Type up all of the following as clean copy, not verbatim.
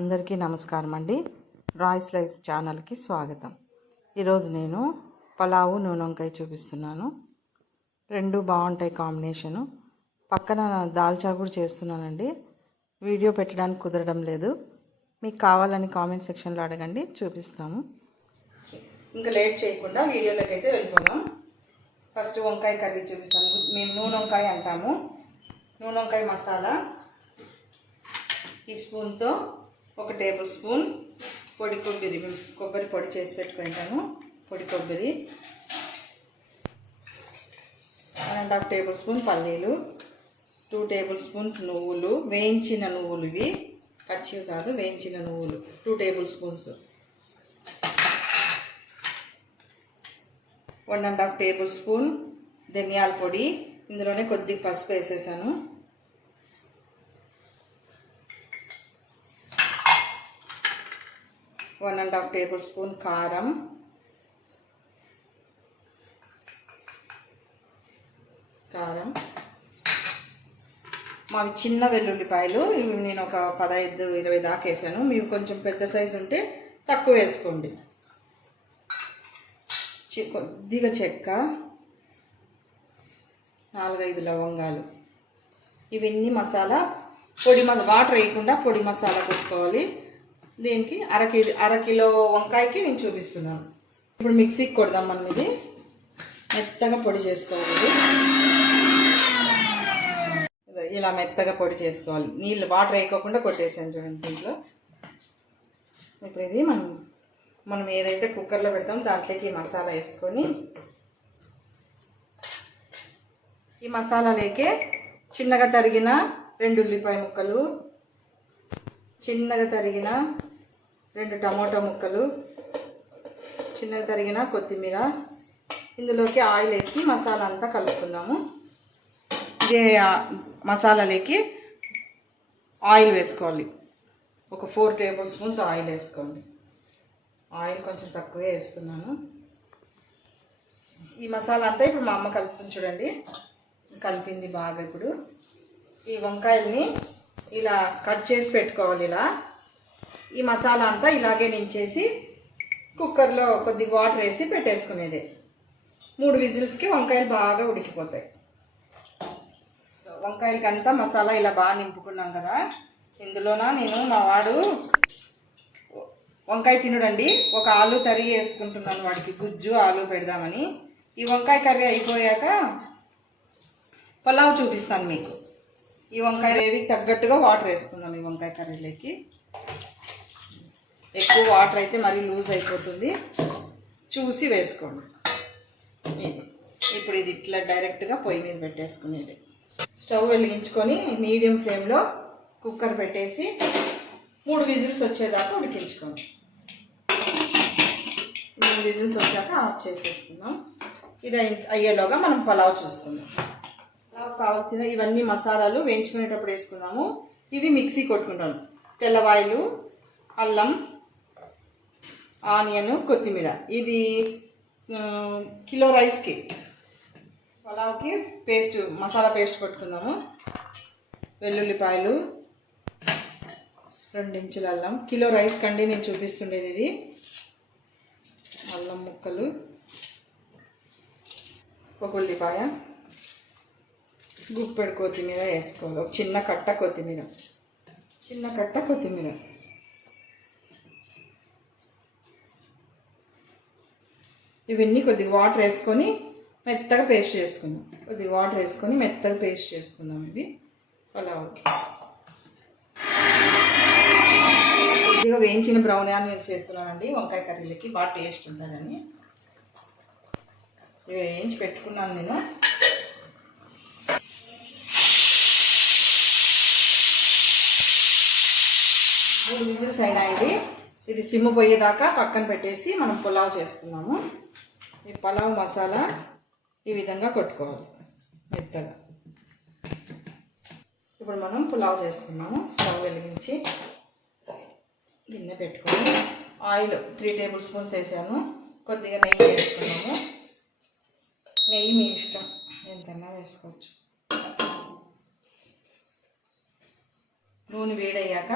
అందరికీ నమస్కారం అండి. రాయ్స్ లైఫ్ ఛానల్కి స్వాగతం. ఈరోజు నేను పలావు నూనె వంకాయ చూపిస్తున్నాను. రెండు బాగుంటాయి కాంబినేషను. పక్కన దాల్చా కూడా చేస్తున్నానండి. వీడియో పెట్టడానికి కుదరడం లేదు. మీకు కావాలని కామెంట్ సెక్షన్లో అడగండి, చూపిస్తాము. ఇంకా లేట్ చేయకుండా వీడియోలోకి అయితే వెళ్ళిపోదాం. ఫస్ట్ వంకాయ కర్రీ చూపిస్తాను. మేము నూనె వంకాయ అంటాము. నూనె వంకాయ మసాలా ఈ స్పూన్తో 1 టేబుల్ స్పూన్ పొడి కొబ్బరి పొడి చేసి పెట్టుకుంటాను. పొడి కొబ్బరి 1.5 టేబుల్ స్పూన్ పల్లీలు, 2 టేబుల్ స్పూన్స్ నువ్వులు, వేయించిన నువ్వులు, ఇవి పచ్చివి కాదు, వేయించిన నువ్వులు 2 టేబుల్ స్పూన్స్, 1.5 టేబుల్ స్పూన్ ధనియాల పొడి, ఇందులోనే కొద్దిగా పసుపు వేసేసాను, 1.5 టేబుల్ స్పూన్ కారం, మావి చిన్న వెల్లుల్లిపాయలు, ఇవి నేను ఒక 15-20 దాకా వేసాను. మీరు కొంచెం పెద్ద సైజు ఉంటే తక్కువ వేసుకోండి. కొద్దిగా చెక్క, 4-5 లవంగాలు. ఇవన్నీ మసాలా పొడి వాటర్ వేయకుండా పొడి మసాలా కొట్టుకోవాలి. దీనికి అర కిలో వంకాయకి నేను చూపిస్తున్నాను. ఇప్పుడు మిక్సీకి కొడదాం. మనం ఇది మెత్తగా పొడి చేసుకోవాలి. ఇలా మెత్తగా పొడి చేసుకోవాలి. నీళ్ళు వాటర్ వేయకోకుండా కొట్టేసాను చూడండి దీంట్లో. ఇప్పుడు ఇది మనం ఏదైతే కుక్కర్లో పెడతాం దాంట్లోకి ఈ మసాలా వేసుకొని, ఈ మసాలాలోకే చిన్నగా తరిగిన 2 ఉల్లిపాయ ముక్కలు, చిన్నగా తరిగిన 2 టమోటా ముక్కలు, చిన్నగా తరిగిన కొత్తిమీర, ఇందులోకి ఆయిల్ వేసి మసాలా అంతా కలుపుకుందాము. ఇదే మసాలాలోకి ఆయిల్ వేసుకోవాలి. ఒక 4 టేబుల్ స్పూన్స్ ఆయిల్ వేసుకోండి. ఆయిల్ కొంచెం తక్కువే వేస్తున్నాను. ఈ మసాలా అంతా ఇప్పుడు మా అమ్మ కలుపుతుంది చూడండి. కలిపింది బాగా. ఇప్పుడు ఈ వంకాయల్ని ఇలా కట్ చేసి పెట్టుకోవాలి. ఇలా ఈ మసాలా అంతా ఇలాగే నించేసి కుక్కర్లో కొద్దిగా వాటర్ వేసి పెట్టేసుకునేదే. 3 విజిల్స్కి వంకాయలు బాగా ఉడికిపోతాయి. వంకాయలకి అంతా మసాలా ఇలా బాగా నింపుకున్నాం కదా. ఇందులోన నేను మా వాడు వంకాయ తినడండి, ఒక ఆలు తరిగి వేసుకుంటున్నాను. వాడికి గుజ్జు ఆలు పెడదామని. ఈ వంకాయ కర్రీ అయిపోయాక పలావ్ చూపిస్తాను మీకు. ఈ వంకాయ గ్రేవీకి తగ్గట్టుగా వాటర్ వేసుకుందాం. ఈ వంకాయ కర్రీలోకి ఎక్కువ వాటర్ అయితే మరీ లూజ్ అయిపోతుంది, చూసి వేసుకోండి. ఇప్పుడు ఇది ఇట్లా డైరెక్ట్గా పొయ్యి మీద పెట్టేసుకునేది. స్టవ్ వెలిగించుకొని మీడియం ఫ్లేమ్లో కుక్కర్ పెట్టేసి 3 విజిల్స్ వచ్చేదాకా ఉడికించుకోండి. 3 విజిల్స్ వచ్చాక ఆఫ్ చేసేసుకుందాం. ఇది అయ్యేలోగా మనం పలావ్ చూసుకుందాం. పలావ్ కావాల్సిన ఇవన్నీ మసాలాలు వేయించుకునేటప్పుడు వేసుకుందాము. ఇవి మిక్సీ కొట్టుకుంటాను. తెల్లవాయలు, అల్లం, ఆనియన్, కొత్తిమీర. ఇది కిలో రైస్కి పలావ్కి పేస్ట్, మసాలా పేస్ట్ కొట్టుకుందాము. వెల్లుల్లిపాయలు, 2 ఇంచుల అల్లం. కిలో రైస్ కండి నేను చూపిస్తుండేది ఇది. అల్లం ముక్కలు, 1 ఉల్లిపాయ, గుప్పెడు కొత్తిమీర వేసుకోవాలి. ఒక చిన్న కట్ట కొత్తిమీర. ఇవన్నీ కొద్దిగా వాటర్ వేసుకొని మెత్తగా పేస్ట్ చేసుకుందాం. ఇవి పలావ్ కొద్దిగా వేయించిన బ్రౌన్ ఆనియన్స్ వేస్తున్నానండి. వంకాయ కర్రీలకి బాగా టేస్ట్ ఉంటుందని ఇవి వేయించి పెట్టుకున్నాను నేను. మూడు విజిల్స్ అయినాయి. ఇది సిమ్ పోయేదాకా పక్కన పెట్టేసి మనం పులావ్ చేసుకున్నాము. ఈ పలావ్ మసాలా ఈ విధంగా కొట్టుకోవాలి మెత్తగా. ఇప్పుడు మనం పులావ్ చేసుకున్నాము. స్టవ్ వెలిగించి గిన్నె పెట్టుకొని ఆయిల్ 3 టేబుల్ స్పూన్స్ వేసాను. కొద్దిగా నెయ్యి వేసుకున్నాము. నెయ్యి మీ ఇష్టం, ఎంతైనా వేసుకోవచ్చు. నూనె వేడయ్యాక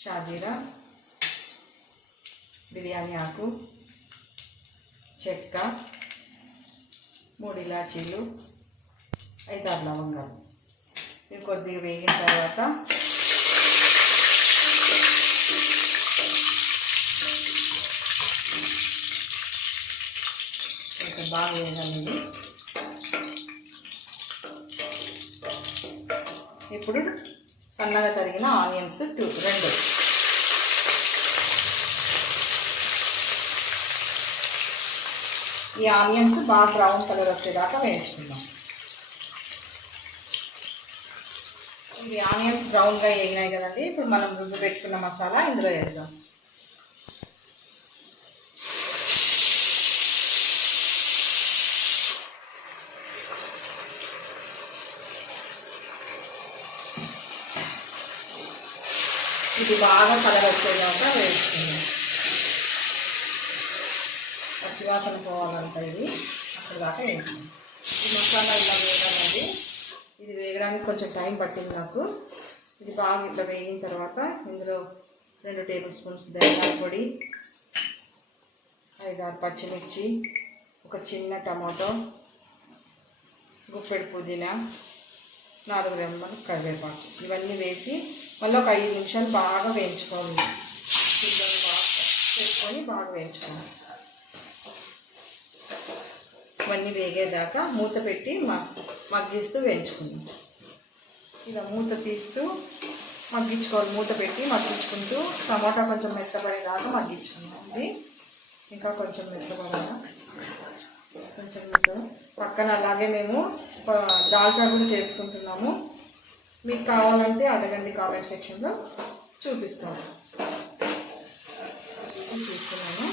షాజీరా, బిర్యానీ ఆకు, చెక్క, 3 ఇలాచీలు, 5-6 లవంగాలు. ఇవి కొద్దిగా వేగిన తర్వాత కొంచెం బాగా వేయాలి. ఇప్పుడు సన్నగా తరిగిన ఆనియన్స్ 2. ఈ ఆనియన్స్ బాగా బ్రౌన్ కలర్ వచ్చేదాకా వేయించుకుందాం. ఇవి ఆనియన్స్ బ్రౌన్గా వేగినాయి కదండి. ఇప్పుడు మనం రుబ్బు పెట్టుకున్న మసాలా ఇందులో వేద్దాం. ఇది బాగా కలర్ వచ్చేదాకా వేసుకుందాం. పచ్చివాసన పోవాలంట ఇది, అక్కడ దాకా వేసుకుందాం. ఈ మసాలా ఇలా వేయాలండి. ఇది వేయడానికి కొంచెం టైం పట్టింది నాకు. ఇది బాగా ఇట్లా వేగిన తర్వాత ఇందులో 2 టేబుల్ స్పూన్స్ ధనియాల పొడి, 5-6 పచ్చిమిర్చి, ఒక చిన్న టమాటో, గుప్పెడు పుదీనా, 4 రెమ్మలు కరివేపాకు ఇవన్నీ వేసి మళ్ళీ ఒక 5 నిమిషాలు బాగా వేయించుకోవాలి. ఇవన్నీ బాగా వేసుకొని బాగా వేయించుకోవాలి. ఇవన్నీ వేగేదాకా మూత పెట్టి మగ్గిస్తూ వేయించుకుందాం. ఇలా మూత తీస్తూ మగ్గించుకోవాలి. మూత పెట్టి మగ్గించుకుంటూ టమాటా కొంచెం మెత్తపడేదాకా మగ్గించుకుందాం. ఇది ఇంకా కొంచెం మెత్తపడాలి. కొంచెం పక్కన అలాగే మేము దాల్చా కూడా చేసుకుంటున్నాము. మీకు కావాలంటే అడగండి, కామెంట్ సెక్షన్లో చూపిస్తాను. చూస్తున్నాను.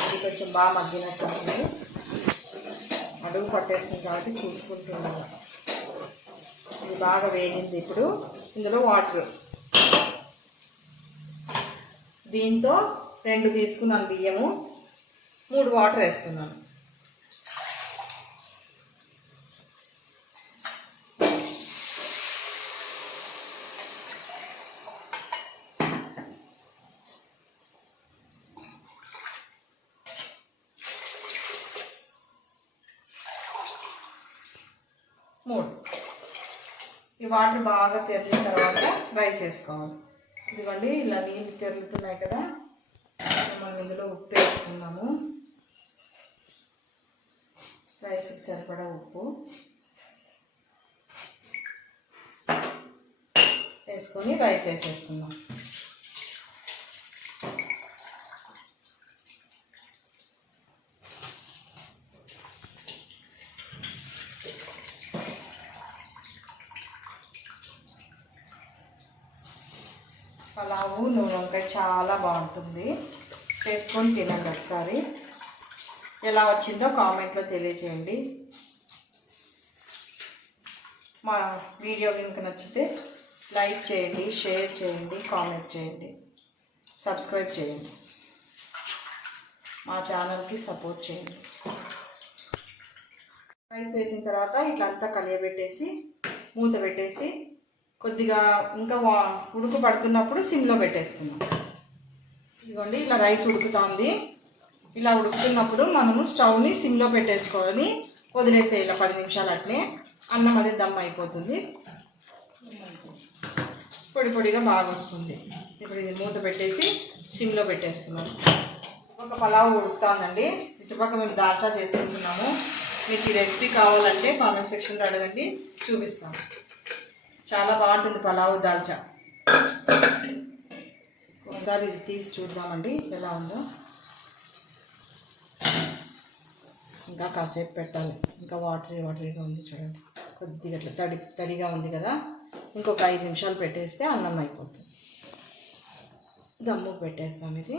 అది కొంచెం బాగా మగ్గినట్టు ఉంది. అడుగు పట్టేస్తుంది కాబట్టి చూసుకుంటున్నాను. ఇది బాగా వేగింది. ఇప్పుడు ఇందులో వాటర్, దీంతో 2 తీసుకున్నాను బియ్యము, 3 వాటర్ వేస్తున్నాను. ఈ వాటర్ బాగా తెరిన తర్వాత రైస్ వేసుకోవాలి. ఇదిగోండి ఇలా నీళ్ళు తెరులుతున్నాయి కదా, మనం ఇందులో ఉప్పు వేసుకున్నాము. రైస్కి సరిపడా ఉప్పు వేసుకొని రైస్ వేసేసుకుందాం. పలావు నూనె వంకాయ చాలా బాగుంటుంది. చేసుకొని తినండి ఒకసారి. ఎలా వచ్చిందో కామెంట్లో తెలియచేయండి. మా వీడియో కనుక నచ్చితే లైక్ చేయండి, షేర్ చేయండి, కామెంట్ చేయండి, సబ్స్క్రైబ్ చేయండి. మా ఛానల్కి సపోర్ట్ చేయండి. రైస్ వేసిన తర్వాత ఇట్లా అంతా కలియబెట్టేసి మూత పెట్టేసి కొద్దిగా ఇంకా ఉడుకు పడుతున్నప్పుడు సిమ్లో పెట్టేసుకున్నాం. ఇదిగోండి ఇలా రైస్ ఉడుకుతుంది. ఇలా ఉడుకుతున్నప్పుడు మనము స్టవ్ని సిమ్లో పెట్టేసుకొని వదిలేసేయాలి 10 నిమిషాలు. అట్లే అన్నం అది దమ్ అయిపోతుంది. పొడి పొడిగా బాగా వస్తుంది. ఇప్పుడు ఇది మూత పెట్టేసి సిమ్లో పెట్టేస్తున్నాం. ఒక పలావ్ ఉడుకుతుందండి. ఇటుపక్క మేము దాల్చా చేసుకుంటున్నాము. మీకు ఈ రెసిపీ కావాలంటే కామెంట్ సెక్షన్లో అడగండి, చూపిస్తాము. చాలా బాగుంటుంది పలావ్ దాల్చా. ఒకసారి ఇది తీసి చూద్దామండి ఎలా ఉందో. ఇంకా కాసేపు పెట్టాలి. ఇంకా వాటరీగా ఉంది చూడండి. కొద్దిగా అట్లా తడిగా ఉంది కదా. ఇంకొక 5 నిమిషాలు పెట్టేస్తే అన్నం అయిపోతుంది. దమ్ముకు పెట్టేస్తాం. ఇది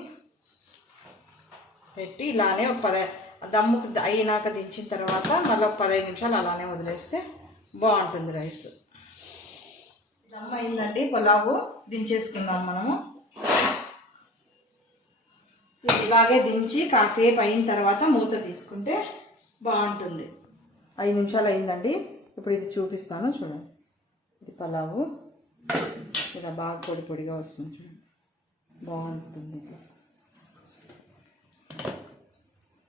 పెట్టి ఇలానే దమ్ముకు అయినాక దించిన తర్వాత మళ్ళీ 15 నిమిషాలు అలానే వదిలేస్తే బాగుంటుంది రైస్. దమ్ అయిందండి. పులావు దించేసుకుందాం మనము. ఇలాగే దించి కాసేపు అయిన తర్వాత మూత తీసుకుంటే బాగుంటుంది. 5 నిమిషాలు అయిందండి. ఇప్పుడు ఇది చూపిస్తాను చూడండి. ఇది పలావు ఇలా బాగా పొడి పొడిగా వస్తుంది చూడండి, బాగుంటుంది. ఇట్లా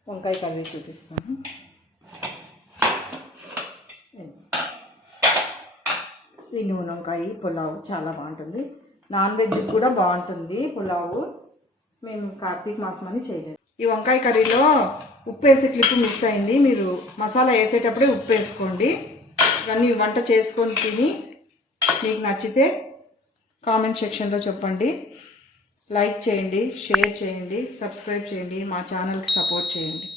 వంకాయ కర్రీ చూపిస్తాను. ఈ నూనె వంకాయ పులావ్ చాలా బాగుంటుంది. నాన్ వెజ్ కూడా బాగుంటుంది పులావు. మేము కార్తీక మాసం అని చేయలేదు. ఈ వంకాయ కర్రీలో ఉప్పు వేసే క్లిప్ మిస్ అయింది. మీరు మసాలా వేసేటప్పుడే ఉప్పు వేసుకోండి. ఇవన్నీ వంట చేసుకొని తిని మీకు నచ్చితే కామెంట్ సెక్షన్లో చెప్పండి. లైక్ చేయండి, షేర్ చేయండి, సబ్స్క్రైబ్ చేయండి, మా ఛానల్కి సపోర్ట్ చేయండి.